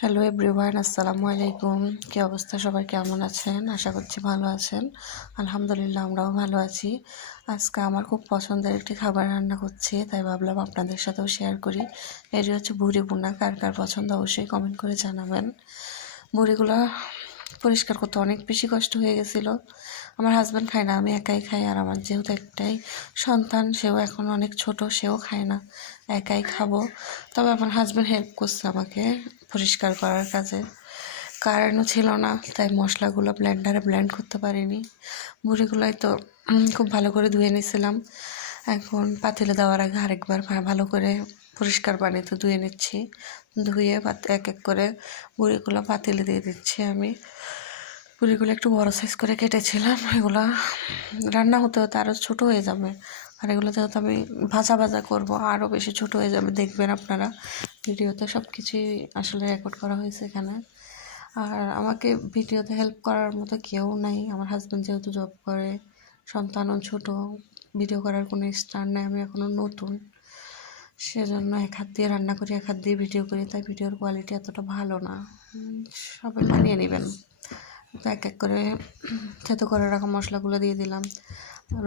Hello everyone, আসসালামু আলাইকুম। কী অবস্থা, সবাই কেমন আছেন? আশা করছি ভালো আছেন। আলহামদুলিল্লাহ, আমরাও ভালো আছি। আজকে আমার খুব পছন্দের একটি খাবার রান্না করছি, তাই ভাবলাম আপনাদের সাথেও শেয়ার করি। এটি হচ্ছে ভুড়ি ভুনা। কার কার পছন্দ অবশ্যই কমেন্ট করে জানাবেন। ভুড়িগুলো পরিষ্কার করতে অনেক বেশি কষ্ট হয়ে গেছিলো। আমার হাজব্যান্ড খায় না, আমি একাই খাই। আর আমার যেহেতু একটাই সন্তান, সেও এখন অনেক ছোট, সেও খায় না, একাই খাবো। তবে আমার হাজব্যান্ড হেল্প করছে আমাকে পরিষ্কার করার কাজে। কারেন্টও ছিল না, তাই মশলাগুলো ব্লেন্ডারে ব্লেন্ড করতে পারিনি। ভুড়িগুলোই তো খুব ভালো করে ধুয়ে নিয়েছিলাম। এখন পাতিলে দেওয়ার আগে আরেকবার ভালো করে পরিষ্কার পানিতে ধুয়ে নিচ্ছি। ধুয়ে এক এক করে ভুড়িগুলো পাতিলে দিয়ে দিচ্ছি। আমি ভুড়িগুলো একটু বড় সাইজ করে কেটেছিলাম, এগুলো রান্না হতে হতে আরও ছোটো হয়ে যাবে। আর এগুলো যেহেতু আমি ভাজা ভাজা করবো, আরও বেশি ছোটো হয়ে যাবে। দেখবেন আপনারা ভিডিওতে সব কিছুই আসলে রেকর্ড করা হয়েছে এখানে। আর আমাকে ভিডিওতে হেল্প করার মতো কেউ নাই। আমার হাজব্যান্ড যেহেতু জব করে, সন্তানও ছোটো, ভিডিও করার কোনো স্টার নেই। আমি এখনও নতুন, সেজন্য এক হাত দিয়ে রান্না করি, এক হাত দিয়ে ভিডিও করি, তাই ভিডিওর কোয়ালিটি এতটা ভালো না। সবাই মানিয়ে নেবেন। তো এক এক করে থেতো করে রাখা মশলাগুলো দিয়ে দিলাম।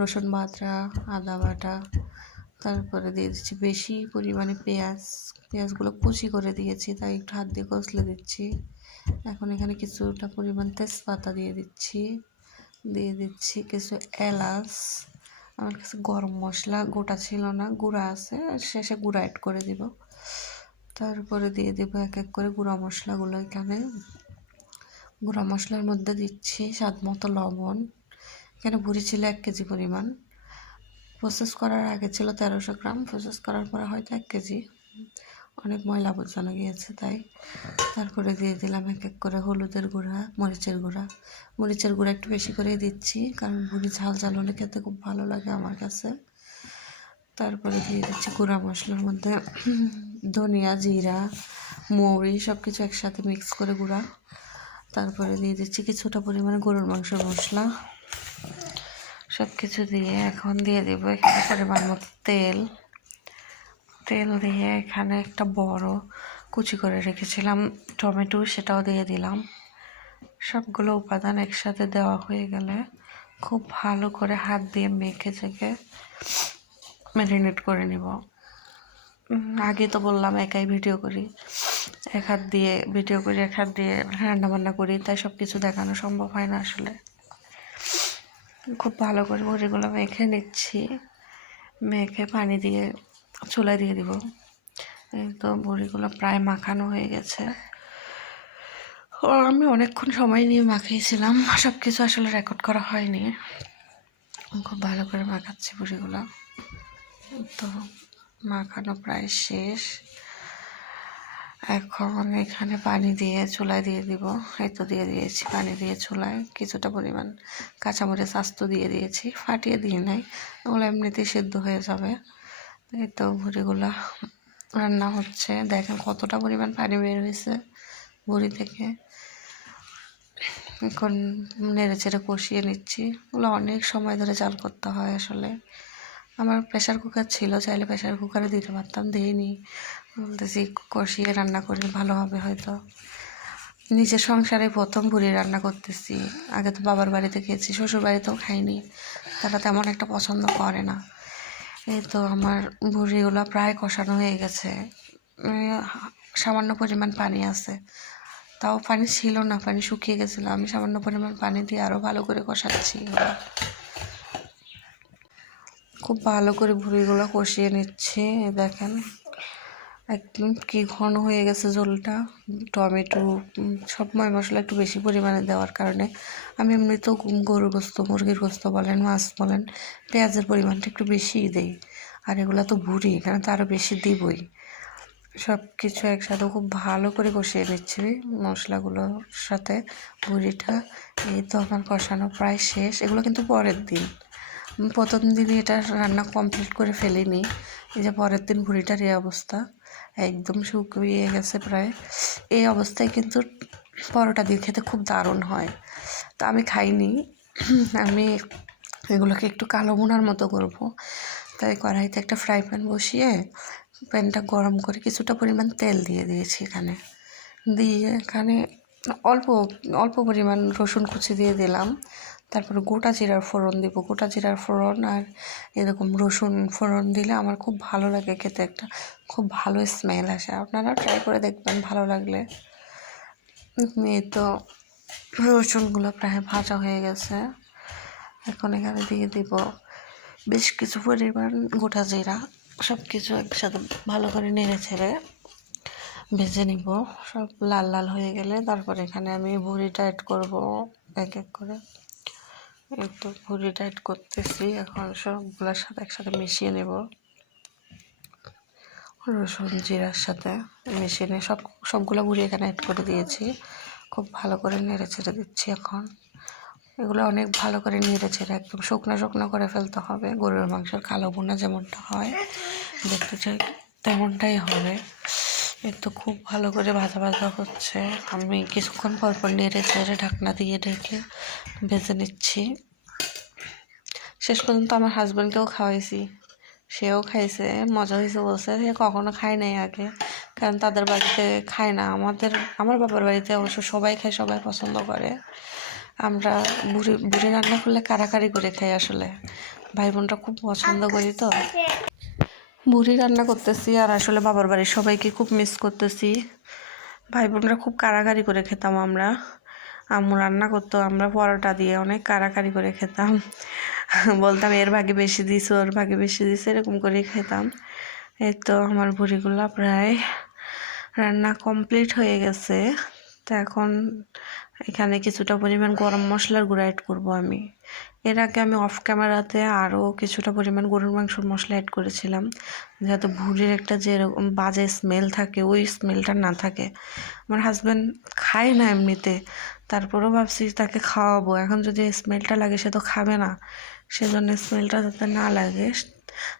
রসুন বাটা, আদা বাটা, তারপরে দিয়ে দিচ্ছি বেশি পরিমাণে পেঁয়াজগুলো কুচি করে দিয়েছি, তাই একটু হাত দিয়ে কষলে দিচ্ছি। এখন এখানে কিছুটা পরিমাণ তেজপাতা দিয়ে দিচ্ছি কিছু এলাচ। আমার কাছে গরম মশলা গোটা ছিল না, গুঁড়া আছে, শেষে গুঁড়া অ্যাড করে দিব। তারপরে দিয়ে দেবো এক এক করে গুঁড়া মশলাগুলো। এখানে গুঁড়া মশলার মধ্যে দিচ্ছি স্বাদ মতো লবণ। এখানে ভুড়ি ছিল 1 কেজি পরিমাণ। প্রসেস করার আগে ছিল 1300 গ্রাম, প্রসেস করার পরে হয়তো 1 কেজি। অনেক ময়লা আবর্জনা গিয়েছে তাই। তারপরে দিয়ে দিলাম এক এক করে হলুদের গুঁড়া, মরিচের গুঁড়া একটু বেশি করে দিচ্ছি, কারণ ভুড়ি ঝাল ঝাল হলে খেতে খুব ভালো লাগে আমার কাছে। তারপরে দিয়ে দিচ্ছি গুঁড়া মশলার মধ্যে ধনিয়া, জিরা, মৌরি সব কিছু একসাথে মিক্স করে গুঁড়া। তারপরে দিয়ে দিচ্ছি কিছুটা পরিমাণে গরুর মাংসের মশলা। সব কিছু দিয়ে এখন দিয়ে দেবো এখানে পরিমাণ মতো তেল দিয়ে এখানে একটা বড় কুচি করে রেখেছিলাম টমেটো, সেটাও দিয়ে দিলাম। সবগুলো উপাদান একসাথে দেওয়া হয়ে গেলে খুব ভালো করে হাত দিয়ে মেখে ম্যারিনেট করে নিব। আগে তো বললাম একাই ভিডিও করি, এক হাত দিয়ে ভিডিও করি, এক হাত দিয়ে রান্নাবান্না করি, তাই সব কিছু দেখানো সম্ভব হয় না আসলে। খুব ভালো করে বড়িগুলো মেখে নিচ্ছি, মেখে পানি দিয়ে চুলায় দিয়ে দিব। এই তো বড়িগুলো প্রায় মাখানো হয়ে গেছে। আমি অনেকক্ষণ সময় নিয়ে মাখিয়েছিলাম, সব কিছু আসলে রেকর্ড করা হয়নি। খুব ভালো করে মাখাচ্ছি বড়িগুলো। তো মাখানো প্রায় শেষ। এখন এখানে পানি দিয়ে চুলায় দিয়ে দিব। এই তো দিয়ে দিয়েছি পানি দিয়ে চুলায়। কিছুটা পরিমাণ কাঁচামরিচ আস্ত দিয়ে দিয়েছি, ফাটিয়ে দিয়ে নাই, ওগুলো এমনিতেই সেদ্ধ হয়ে যাবে। এই তো ভুড়িগুলো রান্না হচ্ছে। দেখেন কতটা পরিমাণ পানি বের হয়েছে ভুড়ি থেকে। এখন নেড়ে চেড়ে কষিয়ে নিচ্ছি। ওগুলো অনেক সময় ধরে জাল করতে হয় আসলে। আমার প্রেশার কুকার ছিল, চাইলে প্রেশার কুকারে দিতে পারতাম, দিইনি। বলতেছি কষিয়ে রান্না করলে ভালো হবে হয়তো। নিজের সংসারে প্রথম ভুড়ি রান্না করতেছি। আগে তো বাবার বাড়িতে খেয়েছি, শ্বশুর বাড়িতেও খাইনি, তারা তেমন একটা পছন্দ করে না। এই তো আমার ভুড়িগুলো প্রায় কষানো হয়ে গেছে। সামান্য পরিমাণ পানি আছে, তাও পানি ছিল না, পানি শুকিয়ে গেছিলো। আমি সামান্য পরিমাণ পানি দিয়ে আরও ভালো করে কষাচ্ছি। খুব ভালো করে ভুড়িগুলো কষিয়ে নিচ্ছি। দেখেন একদম কি ঘন হয়ে গেছে ঝোলটা। টমেটো সব মশলা একটু বেশি পরিমাণে দেওয়ার কারণে আমি এমনিতেও গরুর গোস্ত, মুরগির গোস্ত বলেন, মাছ বলেন, পেঁয়াজের পরিমাণটা একটু বেশিই দিই। আর এগুলো তো ভুড়ি, এখানে তো আরও বেশি দিবই। সব কিছু একসাথে খুব ভালো করে কষিয়ে নিচ্ছি মশলাগুলোর সাথে ভুড়িটা। এই তো আমার কষানো প্রায় শেষ। এগুলো কিন্তু পরের দিন, প্রথম দিনই এটা রান্না কমপ্লিট করে ফেলিনি। এই যে পরের দিন ভুড়িটার এই অবস্থা, একদম শুকিয়ে গেছে প্রায়। এই অবস্থায় কিন্তু পরোটা দিয়ে খেতে খুব দারুণ হয়। তা আমি খাইনি, আমি এগুলোকে একটু কালো ভুনার মতো করব। তাই কড়াইতে একটা ফ্রাই প্যান বসিয়ে প্যানটা গরম করে কিছুটা পরিমাণ তেল দিয়ে দিয়েছি এখানে। দিয়ে এখানে অল্প অল্প পরিমাণ রসুন কুচি দিয়ে দিলাম। তারপরে গোটা জিরার ফোড়ন দিব, গোটা জিরার ফোড়ন আর এরকম রসুন ফোড়ন দিলে আমার খুব ভালো লাগে খেতে, একটা খুব ভালো স্মেল আসে। আপনারা ট্রাই করে দেখবেন ভালো লাগলে। এই তো রসুনগুলো প্রায় ভাজা হয়ে গেছে। এখন এখানে দিয়ে দিব বেশ কিছু পরিমাণ গোটা জিরা, সব কিছু একসাথে ভালো করে নেড়ে ছেড়ে ভেজে নিব। সব লাল লাল হয়ে গেলে তারপর এখানে আমি ভুঁড়িটা অ্যাড করব এক এক করে। একটু ভুঁড়িটা অ্যাড করতেছি এখন, সবগুলোর সাথে একসাথে মিশিয়ে নেব। রসুন জিরার সাথে মিশিয়ে নিয়ে সবগুলো ভুঁড়ি এখানে অ্যাড করে দিয়েছি। খুব ভালো করে নেড়ে ছেড়ে দিচ্ছি এখন। এগুলো অনেক ভালো করে নেড়ে ছেড়ে একদম শুকনো শুকনো করে ফেলতে হবে। গরুর মাংসের কালো ভুনা যেমনটা হয় দেখতে চাই তেমনটাই হবে। তো খুব ভালো করে ভাজা ভাজা হচ্ছে। আমি কিছুক্ষণ পর পর নেড়ে চেড়ে ঢাকনা দিয়ে ঢেকে ভেজে নিচ্ছি। শেষ পর্যন্ত আমার হাজব্যান্ডকেও খাওয়াইছি, সেও খাইছে, মজা হয়েছে বলছে। সে কখনো খায় নাই আগে, কারণ তাদের বাড়িতে খায় না। আমার বাবার বাড়িতে অবশ্য সবাই খায়, সবাই পছন্দ করে। আমরা বুড়ি রান্না করলে কারাকারি করে খাই, আসলে ভাই বোনরা খুব পছন্দ করি। তো বুড়ি রান্না করতেছি আর আসলে বাবার বাড়ির সবাইকে খুব মিস করতেছি। ভাই বোনরা খুব কারাকারি করে খেতাম আমরা। আম্মু রান্না করতো, আমরা পরোটা দিয়ে অনেক কারাকারি করে খেতাম। বলতাম এর ভাগে বেশি দিস, ওর ভাগে বেশি দিস, এরকম করেই খেতাম। এই তো আমার বুড়িগুলো প্রায় রান্না কমপ্লিট হয়ে গেছে। তো এখন এখানে কিছুটা পরিমাণ গরম মশলার গুঁড়া অ্যাড করব আমি। এর আগে আমি অফ ক্যামেরাতে আরও কিছুটা পরিমাণ গরুর মাংসর মশলা অ্যাড করেছিলাম, যাতে ভুঁড়ির একটা যে এরকম বাজে স্মেল থাকে ওই স্মেলটা না থাকে। আমার হাজব্যান্ড খায় না এমনিতে, তারপরেও ভাবছি তাকে খাওয়াবো। এখন যদি স্মেলটা লাগে সে তো খাবে না, সেজন্য স্মেলটা যাতে না লাগে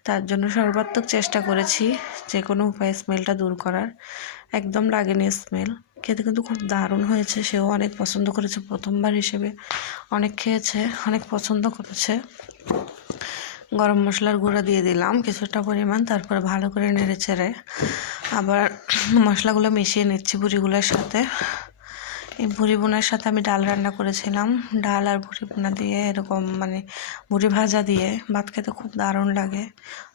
তার জন্য সর্বাত্মক চেষ্টা করেছি যে কোনো উপায়ে স্মেলটা দূর করার। একদম লাগেনি স্মেল, খেতে কিন্তু খুব দারুণ হয়েছে। সেও অনেক পছন্দ করেছে, প্রথমবার হিসেবে অনেক খেয়েছে, অনেক পছন্দ করেছে। গরম মশলার গুঁড়া দিয়ে দিলাম কিছুটা পরিমাণ, তারপরে ভালো করে নেড়ে চেড়ে আবার মশলাগুলো মিশিয়ে নিচ্ছি বুড়িগুলোর সাথে। এই ভুড়ি বোনার সাথে আমি ডাল রান্না করেছিলাম, ডাল আর ভুড়ি বোনা দিয়ে এরকম ভুড়ি ভাজা দিয়ে ভাত খেতে খুব দারুণ লাগে।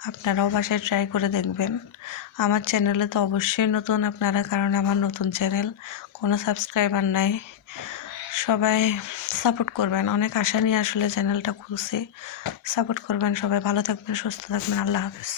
আপনারাও বাসায় ট্রাই করে দেখবেন। আমার চ্যানেলে তো অবশ্যই নতুন আপনারা, কারণ আমার নতুন চ্যানেল, কোনো সাবস্ক্রাইবার নাই। সবাই সাপোর্ট করবেন, অনেক আশা নিয়ে আসলে চ্যানেলটা খুলছি। সাপোর্ট করবেন সবাই। ভালো থাকবেন, সুস্থ থাকবেন। আল্লাহ হাফেজ।